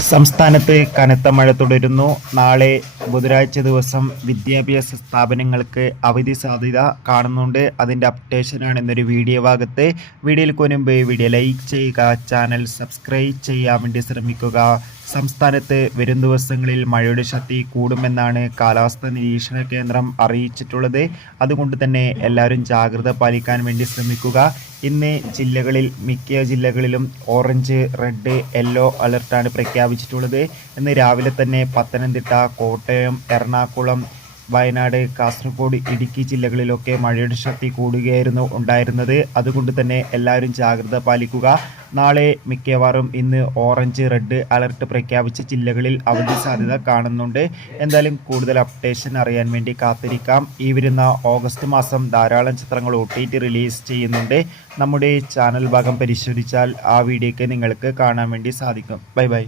സംസ്ഥാനത്ത് കനത്ത മഴ തുടരുന്നു. നാളെ ബുധനാഴ്ച ദിവസം വിദ്യാഭ്യാസ സ്ഥാപനങ്ങൾക്ക് അവധി സാധ്യത കാണുന്നുണ്ട്. അതിൻ്റെ അപ്ഡേഷനാണ് എന്നൊരു വീഡിയോ ഭാഗത്ത്. വീഡിയോയിൽ മുൻപ് വീഡിയോ ലൈക്ക് ചെയ്യുക, ചാനൽ സബ്സ്ക്രൈബ് ചെയ്യാൻ വേണ്ടി ശ്രമിക്കുക. സംസ്ഥാനത്ത് വരും ദിവസങ്ങളിൽ മഴയുടെ ശക്തി കൂടുമെന്നാണ് കാലാവസ്ഥാ നിരീക്ഷണ കേന്ദ്രം അറിയിച്ചിട്ടുള്ളത്. അതുകൊണ്ട് തന്നെ എല്ലാവരും ജാഗ്രത പാലിക്കാൻ വേണ്ടി ശ്രമിക്കുക. ഇന്ന് മിക്ക ജില്ലകളിലും ഓറഞ്ച്, റെഡ്, യെല്ലോ അലർട്ടാണ് പ്രഖ്യാപിച്ചിട്ടുള്ളത്. ഇന്ന് രാവിലെ തന്നെ പത്തനംതിട്ട, കോട്ടയം, എറണാകുളം, വയനാട്, കാസർഗോഡ്, ഇടുക്കി ജില്ലകളിലൊക്കെ മഴയുടെ ശക്തി കൂടുകയായിരുന്നു ഉണ്ടായിരുന്നത്. അതുകൊണ്ട് തന്നെ എല്ലാവരും ജാഗ്രത പാലിക്കുക. നാളെ മിക്കവാറും ഇന്ന് ഓറഞ്ച്, റെഡ് അലർട്ട് പ്രഖ്യാപിച്ച ജില്ലകളിൽ അവധി സാധ്യത കാണുന്നുണ്ട്. എന്തായാലും കൂടുതൽ അപ്ഡേഷൻ അറിയാൻ വേണ്ടി കാത്തിരിക്കാം. ഈ വരുന്ന ഓഗസ്റ്റ് മാസം ധാരാളം ചിത്രങ്ങൾ OTT റിലീസ് ചെയ്യുന്നുണ്ട്. നമ്മുടെ ചാനൽ ഭാഗം പരിശോധിച്ചാൽ ആ വീഡിയോയ്ക്ക് നിങ്ങൾക്ക് കാണാൻ വേണ്ടി സാധിക്കും. Bye bye.